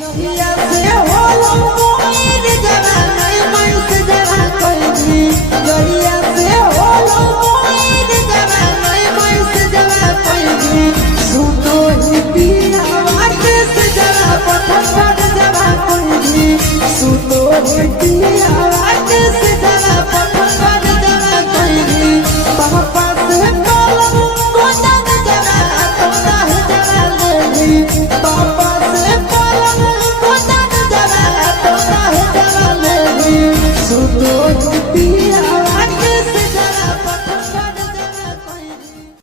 जहिया से होलो मोर जवाना मन से जवा कोई जहिया से होलो मोर जवाना मन से जवा कोई सुतो ही पिया वाट से जवा पठा जवा कोई सुतो ही पिया